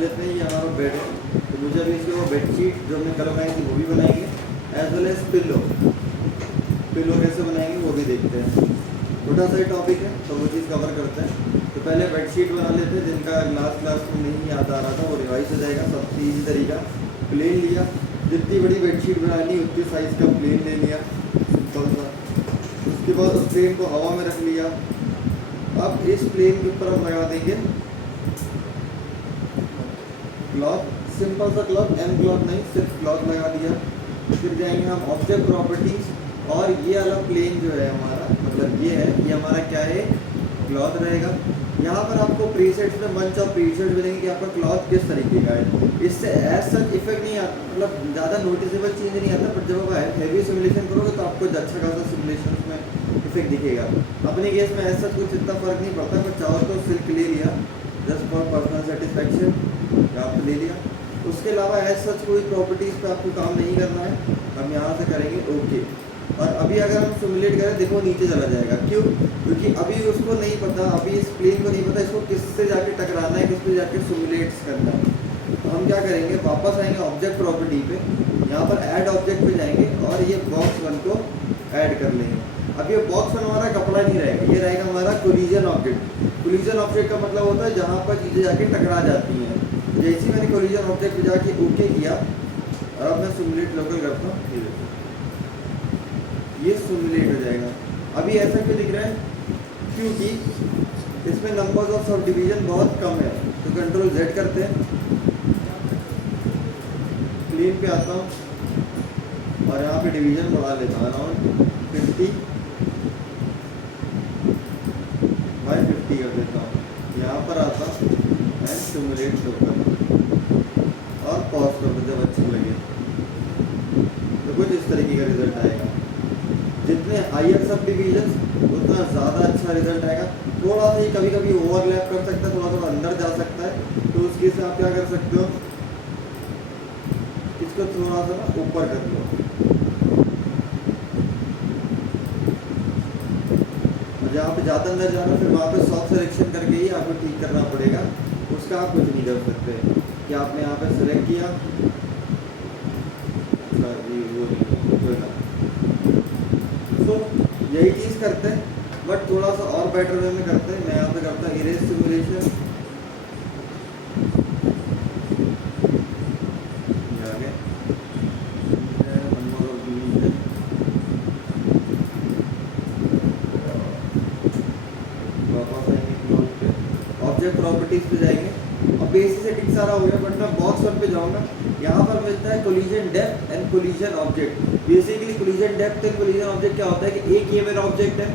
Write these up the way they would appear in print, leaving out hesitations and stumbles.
लेते हैं ये हमारा बेड है, तो मुझे अभी इसके वो बेडशीट जो हमने कल बनाई थी वो भी बनाएंगे, एज वेल एज पिलो कैसे बनाएंगे वो भी देखते हैं। छोटा सा ही टॉपिक है तो वो चीज़ कवर करते हैं। तो पहले बेडशीट बना लेते हैं, जिनका लास्ट क्लास में नहीं याद आ रहा था वो रिवाइज हो जाएगा। सबसे ईजी तरीका, प्लेन लिया, जितनी बड़ी बेडशीट बनानी उतनी साइज़ का प्लेन ले लिया, सिंपल सा। उसके बाद उस प्लेन को हवा में रख लिया। अब इस प्लेन के ऊपर हम लगा देंगे क्लॉथ, सिंपल सा क्लॉथ, एम क्लॉथ नहीं, सिर्फ क्लॉथ लगा दिया। फिर जाएंगे हम ऑब्जेक्ट प्रॉपर्टीज, और ये वाला प्लेन जो है हमारा, मतलब ये है, ये हमारा क्या है, क्लॉथ रहेगा। यहाँ पर आपको प्रीसेट्स में बंच ऑफ प्रीसेट मिलेंगे कि आपका क्लॉथ किस तरीके का है। इससे एज सच इफेक्ट नहीं आता, मतलब ज़्यादा नोटिसेबल चीज़ नहीं आता, पर जब आप हैवी सिमुलेशन करोगे तो आपको अच्छा खासा सिमुलेशन में इफेक्ट दिखेगा। अपने केस में ऐसा कुछ इतना फ़र्क नहीं पड़ता, पर चाहो तो सिल्क ले लिया जस्ट फॉर पर्सनल सेटिस्फेक्शन, आप ले लिया। उसके अलावा एज सच कोई प्रॉपर्टीज़ पे आपको काम नहीं करना है, हम यहाँ से करेंगे ओके। और अभी अगर हम सिमुलेट करें, देखो नीचे चला जाएगा, क्यों? क्योंकि अभी उसको नहीं पता, अभी इस प्लेन को नहीं पता इसको किससे जाके टकराना है, किस पे जाके सिमुलेट्स करना है। तो हम क्या करेंगे, वापस आएंगे ऑब्जेक्ट प्रॉपर्टी पे, यहाँ पर ऐड ऑब्जेक्ट पे जाएंगे और ये बॉक्स वन को ऐड कर लेंगे। अब ये बॉक्स वन हमारा कपड़ा नहीं रहेगा, ये रहेगा हमारा कोलिजन ऑब्जेक्ट। कोलिजन ऑब्जेक्ट का मतलब होता है जहाँ पर चीज़ें जाके टकरा जाती हैं। जैसे ही मैंने कोलिजन ऑब्जेक्ट पे जाके ओके किया, और अब मैं सिमुलेट लोकल करता हूँ, ये सिमुलेट हो जाएगा। अभी ऐसा क्यों दिख रहा है? क्योंकि इसमें नंबर्स ऑफ सब डिवीजन बहुत कम है। तो कंट्रोल जेड करते हैं, प्लेन पे आता हूँ और यहाँ पे डिवीजन बढ़ा लेता हूँ, अराउंड 50 बाई 50 कर देता हूँ। यहाँ पर आता एंड सिमुलेट लोकल और पॉज कर देते जब अच्छे लगे, तो कुछ इस तरीके का रिजल्ट आएगा। जितने हायर सब डिवीजन उतना ज़्यादा अच्छा रिजल्ट आएगा। थोड़ा सा ही कभी कभी ओवरलैप कर सकता है, थोड़ा थोड़ा अंदर जा सकता है, तो उसके से आप क्या कर सकते हो, इसको थोड़ा सा ना ऊपर कर लो, और जहाँ पे ज़्यादा अंदर जाना फिर वहाँ पे सॉफ्ट सिलेक्शन करके ही आपको ठीक करना पड़ेगा। उसका आप कुछ नहीं कर सकते कि आपने यहाँ पे सेलेक्ट किया, तो यही चीज़ करते हैं, बट थोड़ा सा और बेटर वे में करते हैं। मैं यहाँ पे करता हूँ इरेज सिमुलेशन, ऑब्जेक्ट प्रॉपर्टीज पे जाएंगे और बेसिक सेटिंग सारा हो गया, बट मैं बॉक्स 1 पे जाऊंगा। यहाँ पर मिलता है collision depth and collision object. Basically collision depth and collision object क्या होता है कि एक ये मेरा ऑब्जेक्ट है,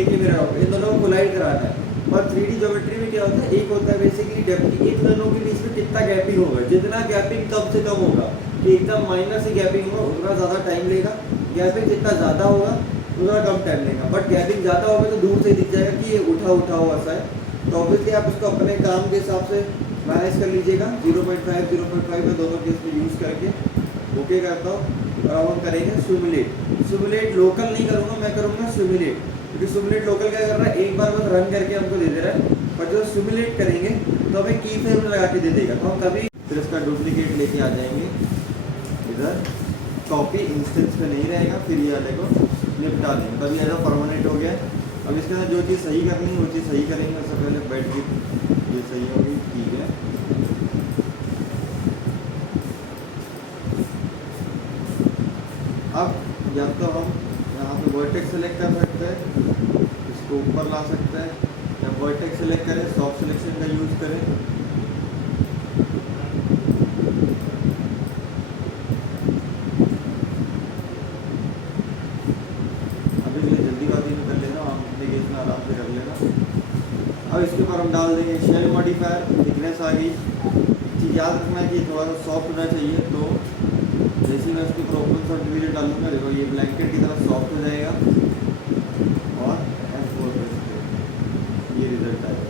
एक ये मेरा ऑब्जेक्ट, इन दोनों को कोलाइड कराना है। और 3D ज्योमेट्री में क्या होता है, एक होता है बेसिकली डेप्थ, इन दोनों के बीच में कितना गैपिंग होगा, जितना गैपिंग कम से कम होगा, कि एकदम माइनर से गैपिंग होगा उतना ज़्यादा टाइम लेगा, गैपिंग जितना ज़्यादा होगा उतना कम टाइम लेगा। बट गैपिंग ज़्यादा होगा तो दूर से दिख जाएगा कि ये उठा हुआ ऐसा है। तो ऑब्वियसली आप इसको अपने काम के हिसाब से मैनेज कर लीजिएगा। 0.5 में दोनों केस में यूज़ करके ओके करता हूँ। और अब हम करेंगे सिमुलेट लोकल नहीं करूँगा, मैं करूँगा सिमुलेट, क्योंकि सिमुलेट लोकल क्या कर रहा है, एक बार बस रन करके हमको दे दे रहा है। पर जो सिमुलेट करेंगे तो हमें की फ्रेम लगा के दे देगा, तो हम कभी फिर इसका डुप्लीकेट लेके आ जाएंगे इधर, कॉपी इंस्टेंस पे नहीं रहेगा, फिर ये वाले को निपटा देंगे, तभी ऐसा परमानेंट हो गया। अब इसके अंदर जो चीज़ सही करनी है वो चीज़ सही करेंगे। उससे पहले बैठ के ये सही होगी, ठीक है। अब या तो हम यहाँ पे वर्टेक्स सेलेक्ट कर सकते हैं, इसको ऊपर ला सकते हैं, या वर्टेक्स सेलेक्ट करें, सॉफ्ट सिलेक्शन का यूज़ करें। अभी के लिए जल्दीबाजी में कर लेना, आप अपने केस में आराम से कर लेना। अब इसके ऊपर हम डाल देंगे शेल मॉडिफायर, थिकनेस आ गई। चीज़ याद रखना है कि थोड़ा सा सॉफ्ट होना चाहिए, तो जैसे मैं उसके ऊपर ओपन सॉफ्ट डिवीजन डालूंगा, देखो ये ब्लैंकेट की तरफ सॉफ्ट हो जाएगा और F4 ये रिजल्ट आएगा।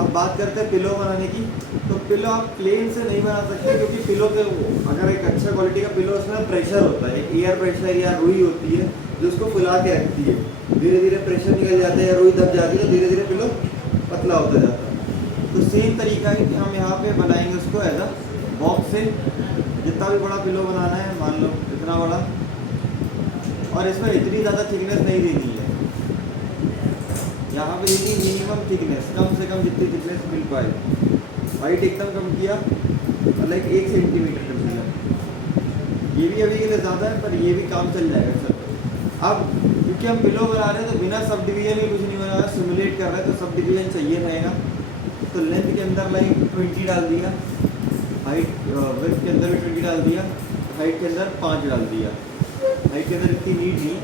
अब बात करते हैं पिलो बनाने की। तो पिलो आप प्लेन से नहीं बना सकते, क्योंकि पिलो के अगर एक अच्छा क्वालिटी का पिलो, उसमें प्रेशर होता है, एयर प्रेशर या रुई होती है जो उसको फुला के रखती है। धीरे धीरे प्रेशर निकल जाता है या रुई दब जाती है, तो धीरे धीरे पिलो पतला होता जाता है। तो सेम तरीका है कि हम यहाँ पे बनाएंगे उसको एज अ बॉक्स से, जितना भी बड़ा पिलो बनाना है, मान लो इतना बड़ा, और इसमें इतनी ज़्यादा थिकनेस नहीं देनी है। यहाँ पे देनी मिनिमम थिकनेस, कम से कम जितनी थिकनेस मिल पाए। हाइट एकदम कम किया, लाइक 1 सेंटीमीटर कर दिया। ये भी अभी के लिए ज़्यादा है, पर ये भी काम चल जाएगा सर। अब क्योंकि हम पिलो बना रहे हैं तो बिना सब डिवीजन भी कुछ नहीं बना रहा, सिमुलेट कर रहे हैं, तो सब डिवीजन चाहिए रहेगा। तो लेंथ के अंदर लाइक 20 डाल दिया, हाइट विड्थ के अंदर भी 20 डाल दिया, हाइट के अंदर 5 डाल दिया। हाइट के अंदर इतनी नीड नहीं,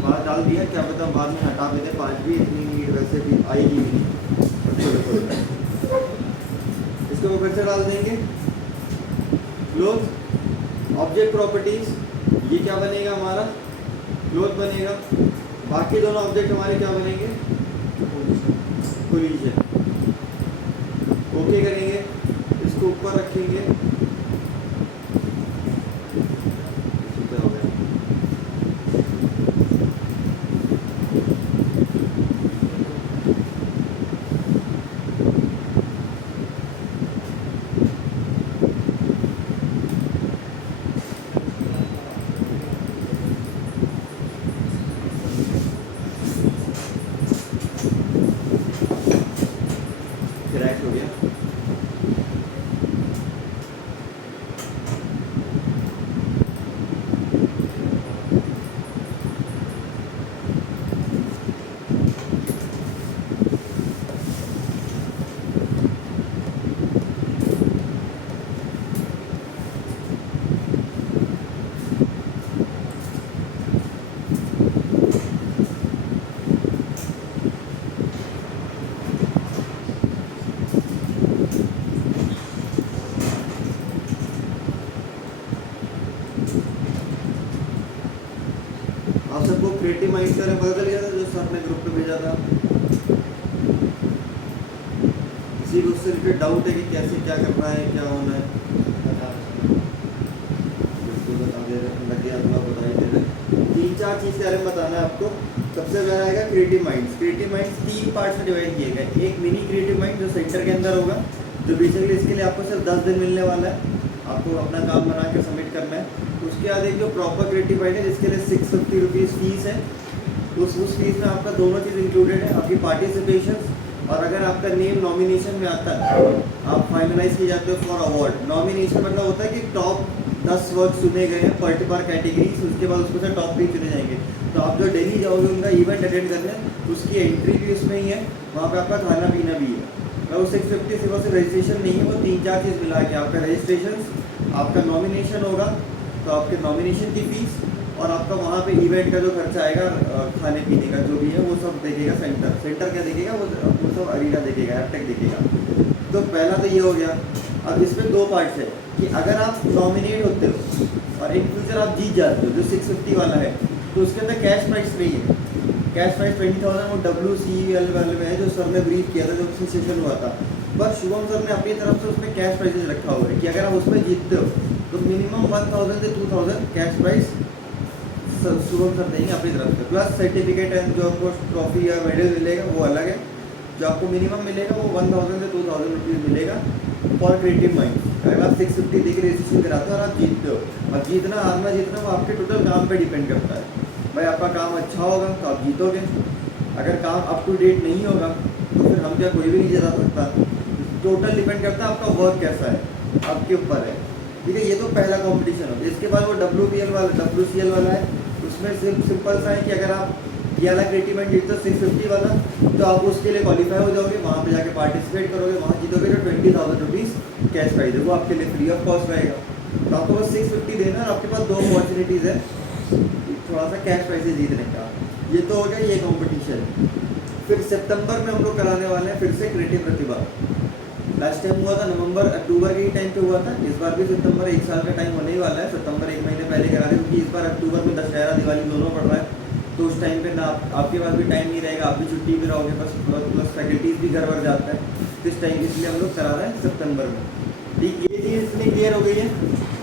5 डाल दिया, क्या पता बाद में हटा देते 5 भी, इतनी नीड वैसे भी आएगी भी नहीं। इसको फिर से डाल देंगे क्लोज ऑब्जेक्ट प्रॉपर्टीज, ये क्या बनेगा हमारा, क्लोज बनेगा। बाकी दोनों ऑब्जेक्ट हमारे क्या बनेंगे, कोलिजन। ओके करेंगे, इसको ऊपर रखेंगे, हो गया। क्रैश हो गया। आप सबको क्रिएटिव माइंड के बारे में पता चल गया था जो सर ने ग्रुप पे भेजा था। किसी को उससे रिलेटेड डाउट है कि कैसे क्या करना है, क्या होना है, बिल्कुल बता दे रहे, लग गया तो बता ही दे रहे। 3-4 चीज़ के बारे में बताना है आपको। सबसे पहला आएगा creative minds. Creative minds 3 part में डिवाइड किए गए। एक मिनी क्रिएटिव माइंड जो सेंटर के अंदर होगा, जो बेसिकली इसके लिए आपको सिर्फ 10 दिन मिलने वाला है, आपको अपना काम बना के सबमिट करना है। उसके बाद एक जो प्रॉपर क्रिएटिव माइंड है जिसके लिए 650 रुपीज़ फीस है, उस फीस में आपका दोनों चीज़ इंक्लूडेड है, आपकी पार्टिसिपेशन, और अगर आपका नेम नॉमिनेशन में आता है, आप फाइनलाइज किए जाते हो फॉर अवार्ड। नॉमिनेशन मतलब होता है कि टॉप 10 वर्क चुने गए हैं पर्टिकुलर कैटेगरीज, उसके बाद उसको से टॉप 3 चुने जाएंगे। तो आप जो डेली जाओगे उनका इवेंट अटेंड करने, उसकी एंट्री भी उसमें ही है, वहाँ पे आपका खाना पीना भी है। वो 650 सिर्फ रजिस्ट्रेशन नहीं है, वो 3-4 चीज़ मिला के आपका रजिस्ट्रेशन, आपका नॉमिनेशन होगा तो आपके नॉमिनेशन की फीस, और आपका वहाँ पे इवेंट का जो खर्चा आएगा खाने पीने का जो भी है वो सब देखेगा सेंटर क्या देखेगा, वो सब अरीना देखेगा, एपटेक देखेगा। तो पहला तो ये हो गया। अब इसमें 2 पार्ट्स है कि अगर आप नॉमिनेट होते हो और इन फ्यूचर आप जीत जाते हो जो 650 वाला है, तो उसके अंदर कैश प्राइस नहीं है। कैश प्राइस 20,000 वो WCL वाले में है जो सर ने ब्रीफ किया था जब उसमें सेशन हुआ था। पर शुभम सर ने अपनी तरफ से उसमें कैश प्राइजेज रखा हुआ है कि अगर आप उसमें जीतते हो तो मिनिमम 1000 से 2000 कैश प्राइस शुभम सर देंगे अपनी तरफ से, प्लस सर्टिफिकेट एंड जो आपको ट्रॉफी या मेडल मिलेगा वो अलग है। जो आपको मिनिमम मिलेगा वो 1000 से 2000 रुपीज़ मिलेगा फॉर क्रिएटिव माइंड। अगर आप 650 देकर रजिस्ट्रेशन कराते हो और आप जीतते हो, और जीतना हारना जीतना वो आपके टोटल काम पे डिपेंड करता है। भाई आपका काम अच्छा होगा तो आप जीतोगे, अगर काम अप टू डेट नहीं होगा तो फिर हम क्या कोई भी नहीं जिता सकता। टोटल डिपेंड करता है आपका वर्क कैसा है, आपके ऊपर है। ठीक है, ये तो पहला कंपटीशन हो गया। इसके बाद वो WCL वाला है, उसमें सिंपल सा है कि अगर आप ये वाला क्रिएटिव माइंड जीतते हो 650 वाला, तो आप उसके लिए क्वालिफाई हो जाओगे, वहाँ पे जाके पार्टिसिपेट करोगे, वहाँ जीतोगे तो 20,000 रुपीज़ कैश प्राइज है, वो आपके लिए फ्री ऑफ कॉस्ट रहेगा। तो आपको बस 650 देना है और आपके पास 2 अपॉर्चुनिटीज़ है थोड़ा सा कैश प्राइजेज जीतने का। ये तो हो गया ये कंपटीशन। फिर सितंबर में हम लोग कराने वाले हैं फिर से क्रिएटिव प्रतिभा। लास्ट टाइम हुआ था नवंबर अक्टूबर के टाइम पे हुआ था, इस बार भी सितंबर 1 साल का टाइम होने ही वाला है। सितंबर 1 महीने पहले करा रहे हैं क्योंकि इस बार अक्टूबर में दशहरा दिवाली दोनों पड़ रहा है, तो उस टाइम पे ना आपके पास भी टाइम नहीं रहेगा, आप भी छुट्टी पे रहोगे, बस प्लस फैकल्टीज भी घर भर जाता है। तो इस टाइम इसलिए हम लोग करा रहे हैं सितंबर में। ठीक, ये चीज़ इसलिए क्लियर हो गई है।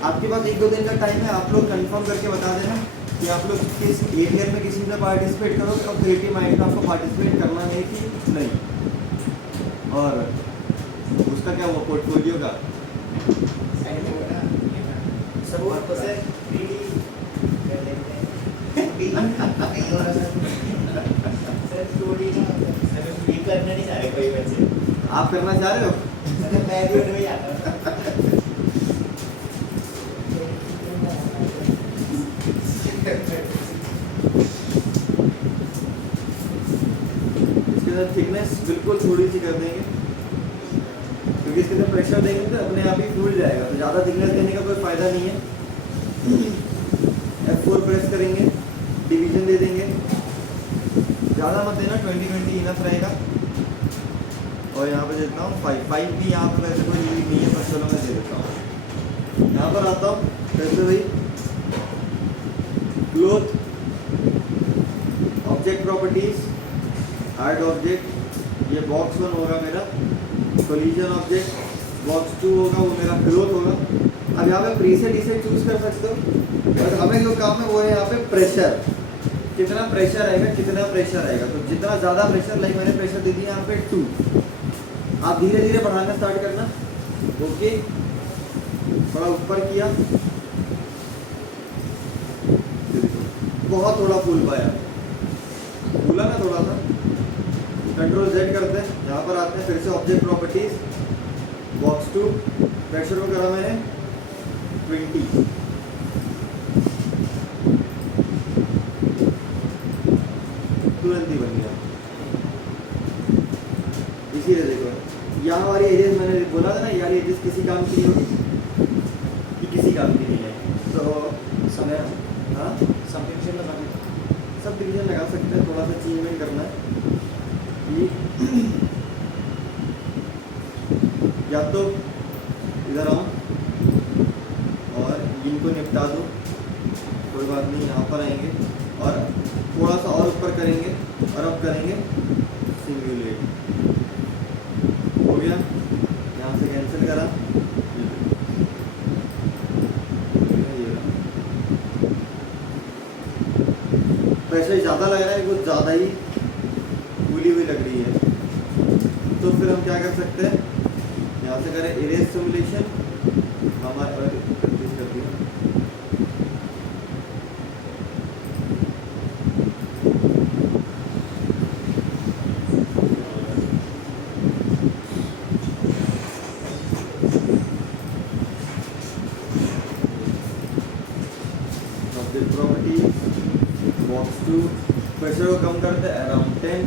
आपके पास 1-2 दिन का टाइम है, आप लोग कंफर्म करके बता देना कि आप लोग किस एरिया में किसी में पार्टिसिपेट करोगे और क्रिएटिव माइंड में आपको पार्टिसिपेट करना है कि नहीं, और उसका क्या हुआ पोर्टफोलियो का सब आपको से फ्रीली कर लेते हैं सर स्टोरी ना सर फ्री करना नहीं चाह रहे कोई बच्चे। आप करना चाह रहे हो? मैं भी उनमें ही आता हूँ। इसके अंदर थिकनेस बिल्कुल थोड़ी सी कर देंगे क्योंकि इसके अंदर प्रेशर देंगे तो अपने आप ही फूल जाएगा, तो ज़्यादा थिकनेस देने का कोई फ़ायदा नहीं है। F4 प्रेस करेंगे, डिवीजन दे देंगे, ज़्यादा मत देना, 20-20 इनफ रहेगा। और यहाँ पे देता हूँ 5 भी, यहाँ पे वैसे कोई यूनिक नहीं है पर चलो मैं दे देता हूँ। यहाँ पर आता हूँ वैसे भाई growth, object properties, add object, ये बॉक्स 1 होगा मेरा, कोलिजन ऑब्जेक्ट, बॉक्स 2 होगा वो मेरा ग्रोथ होगा। अब यहाँ पे प्रीसेट इसे चूज कर सकते हो, बट हमें जो काम है वो है यहाँ पे प्रेशर, कितना प्रेशर आएगा, कितना प्रेशर आएगा। तो जितना ज़्यादा प्रेशर, लाइक मैंने प्रेशर दे दिया यहाँ पे 2, आप धीरे धीरे बढ़ाना स्टार्ट करना। ओके, थोड़ा ऊपर किया, बहुत थोड़ा फूल पाया, फूला ना थोड़ा सा। कंट्रोल Z करते हैं, यहाँ पर आते हैं फिर से ऑब्जेक्ट प्रॉपर्टीज, बॉक्स 2, प्रेशर को करा मैंने 20, तुरंत ही बन गया। इसीलिए देखो यहाँ वाली एरियाज मैंने बोला था ना, यार एरियाज किसी काम की नहीं होगी, ये किसी काम की नहीं है। तो समय हाँ सब डिवीजन लगा सकते हैं, थोड़ा सा चेंजमेंट करना है कि या तो इधर आओ और इनको निपटा दो, कोई बात नहीं, यहाँ पर आएंगे और थोड़ा सा और ऊपर करेंगे और अब करेंगे सिंगुलेट। हो गया, यहाँ से कैंसिल करा, प्रेशर ज़्यादा लग रहा है, कुछ ज़्यादा ही फूली हुई लग रही है। तो फिर हम क्या कर सकते हैं, यहाँ से करें इरेज सिमुलेशन, हमारे कंफ्यूज कर दिया, ऑब्जेक्ट प्रॉपर्टी बॉक्स 2, प्रेशर को कम करते हैं अराउंड 10,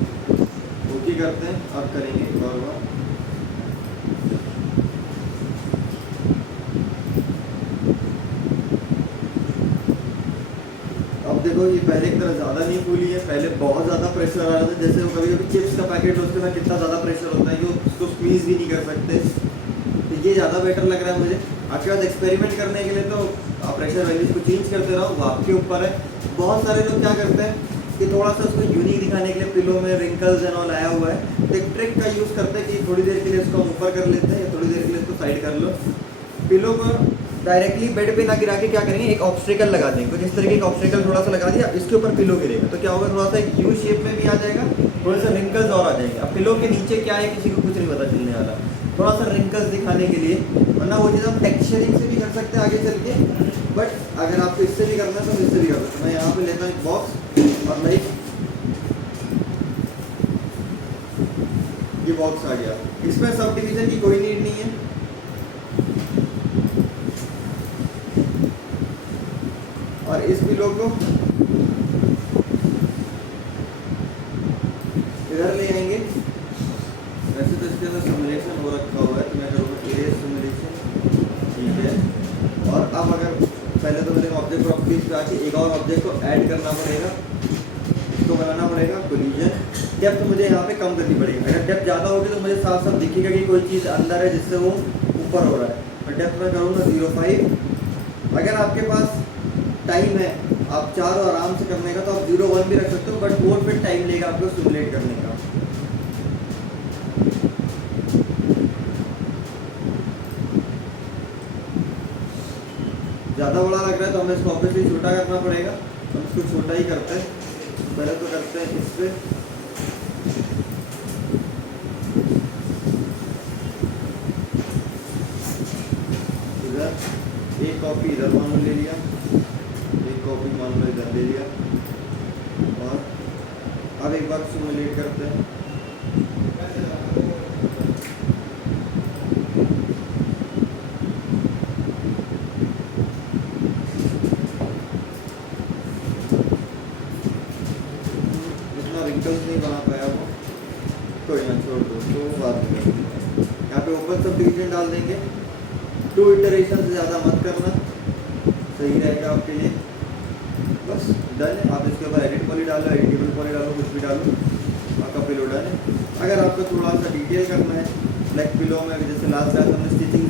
ओके करते हैं। अब करेंगे एक और बार देखो ये पहले की तरह ज़्यादा नहीं फूली है, पहले बहुत ज़्यादा प्रेशर आ रहा था। जैसे वो कभी कभी चिप्स का पैकेट उसके साथ कितना ज़्यादा प्रेशर होता है कि वो उसको स्क्वीज़ भी नहीं कर सकते। तो ये ज़्यादा बेटर लग रहा है मुझे। आपके पास एक्सपेरिमेंट करने के लिए तो आप प्रेशर वैल्यूज को चेंज करते रहो, वो आपके ऊपर है। बहुत सारे लोग क्या करते हैं कि थोड़ा सा उसको यूनिक दिखाने के लिए पिलो में रिंकल्स एंड ऑल आया हुआ है, तो एक ट्रिक का यूज़ करते हैं कि थोड़ी देर के लिए इसको हम ऊपर कर लेते हैं या थोड़ी देर के लिए इसको साइड कर लो। पिलो को डायरेक्टली बेड पे ना गिरा के क्या करेंगे, एक ऑब्स्टेकल लगा देंगे। कुछ इस तरीके का ऑब्स्टेकल थोड़ा सा लगा दिया, इसके ऊपर पिलो गिरेगा तो क्या होगा, थोड़ा सा एक यू शेप में भी आ जाएगा, थोड़े से रिंकल्स और आ जाएंगे। अब पिलो के नीचे क्या है किसी को कुछ नहीं पता चलने वाला, थोड़ा सा रिंकल्स दिखाने के लिए। वरना वो चीज़ हम टेक्सचरिंग से भी कर सकते हैं आगे चल के, बट अगर आपको इससे भी करना है तो इससे भी कर सकते हैं। मैं यहाँ पे लेता हूँ एक बॉक्स और लाइक ये बॉक्स आ गया। इसमें सब डिवीजन की कोई नीड नहीं है। और इस पिलो को इधर ले आएंगे। वैसे तो इसके अंदर सिमुलेशन हो रखा हुआ है तो मैं करूँगा इरेज सिमुलेशन, ठीक है। और अब अगर पहले तो मेरे ऑब्जेक्ट प्रॉपर्टीज पे आके एक और ऑब्जेक्ट को ऐड करना पड़ेगा, इसको बनाना पड़ेगा कोलिजन। डेप्थ मुझे यहाँ पे कम करनी पड़ेगी। अगर डेप्थ ज़्यादा होगी तो मुझे साफ साफ दिखेगा कि कोई चीज़ अंदर है जिससे वो ऊपर हो रहा है। और डेप्थ में करूँगा 0.5। अगर आपके पास टाइम है, आप चारों आराम से करने का, तो आप 0.1 भी रख सकते हो, बट 4 फिट टाइम लेगा आपको सिमुलेट करने का। ज़्यादा बड़ा लग रहा है तो हमें इसको ऑब्वियसली छोटा करना पड़ेगा। हम इसको छोटा ही करते हैं। पहले तो करते हैं इस पे, इधर एक कॉपी इधर मान लो ले लिया, एक कॉपी मान लो इधर ले लिया। और अब एक बार सिमुलेट करते हैं। इतना रिंकल्स नहीं बना पाया वो, कोई ना छोड़ दो, तो बात नहीं। यहाँ पे ओपन सब डिवीजन डाल देंगे। 2 इटरेशन से ज़्यादा मत करना, सही रहेगा आपके लिए। बस डन है। आप इसके ऊपर एडिट पॉली डालो, एडिटेबल पॉली डालो, कुछ भी डालो, आपका पिलो डन है। अगर आपको थोड़ा सा डिटेल करना है, लाइक पिलो में जैसे लास्ट क्लास हमने स्टिचिंग